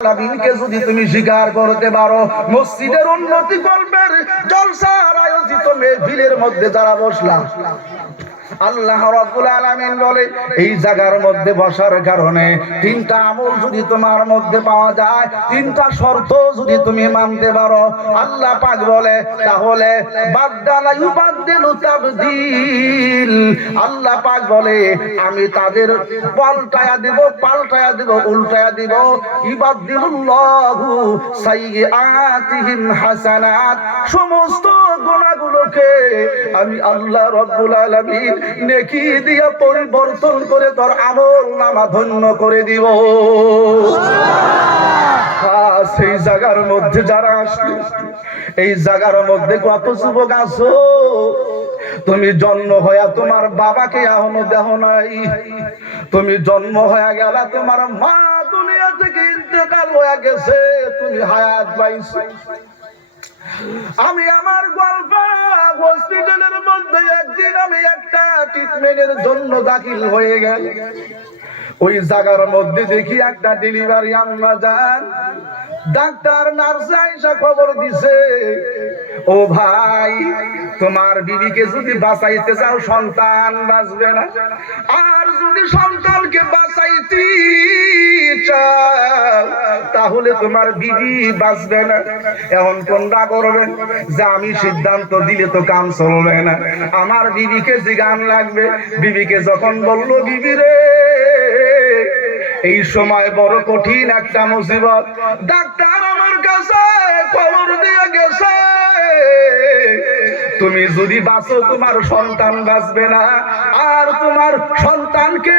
আলামিনকে যদি তুমি স্বীকার করতে পারো, মসজিদের উন্নতি করবে জলসার আয়োজিত মেহফিলের মধ্যে যারা বসলাম আল্লাহ রাব্বুল আলামিন বলে, এই জায়গার মধ্যে বসার কারণে তিনটা আমল যদি তোমার মধ্যে পাওয়া যায়, তিনটা শর্ত যদি তুমি মানতে পারো, আল্লাহ পাক বলে, তাহলে বাদদালা ইউবাদদিলু তাবদীল। আল্লাহ পাক বলে, আমি তাদের পাল্টায়া দেব পাল্টায়া দেব, উল্টায়া দেব। ইবাদদিলুল্লাহু সাইয়্যাতিহিম হাসানাত। সমস্ত গুনাহগুলোকে আমি আল্লাহ রব্বুল আলামিন নেকি দিয়া পরিবর্তন করে তোর আমল নামা ধন্য করে দিব। হ্যাঁ, সেই জায়গার মধ্যে যারা আসলে এই জায়গার মধ্যে কত যুবক আছো? তুমি জন্ম হইয়া তোমার বাবাকে এখনও দেহ নাই। তুমি জন্ম হয়ে গেলা তোমার মা দুনিয়া থেকে ইন্তেকাল হয়ে গেছে। তুমি হায়াত পাইছো। আমি আমার গল্প আমি একটা ট্রিটমেন্টের জন্য দাখিল হয়ে গেল। ওই জায়গার মধ্যে দেখি একটা ডেলিভারি আম্মা যান। ডাক্তার, নার্স আইসা খবর দিছে। ও ভাই, তোমার বিবিকে যদি বাঁচাইতে চাও, সন্তান বাঁচবে না। আর যদি সন্তানকে বাঁচাইতে তাহলে তোমার বিবি বাঁচবে না। এখন কোনটা করবেন যে আমি সিদ্ধান্ত দিলে তো কাম চলবে না। আমার বিবিকে জিগান লাগবে। বিবিকে যখন বলল, বিবি রে, এই সময় বড় কঠিন একটা মুসিবত। ডাক্তার আমার কাছে খবর দিয়ে গেছে, তুমি যদি বাঁচো, তোমার সন্তান বাঁচবে না। আর তোমার সন্তানকে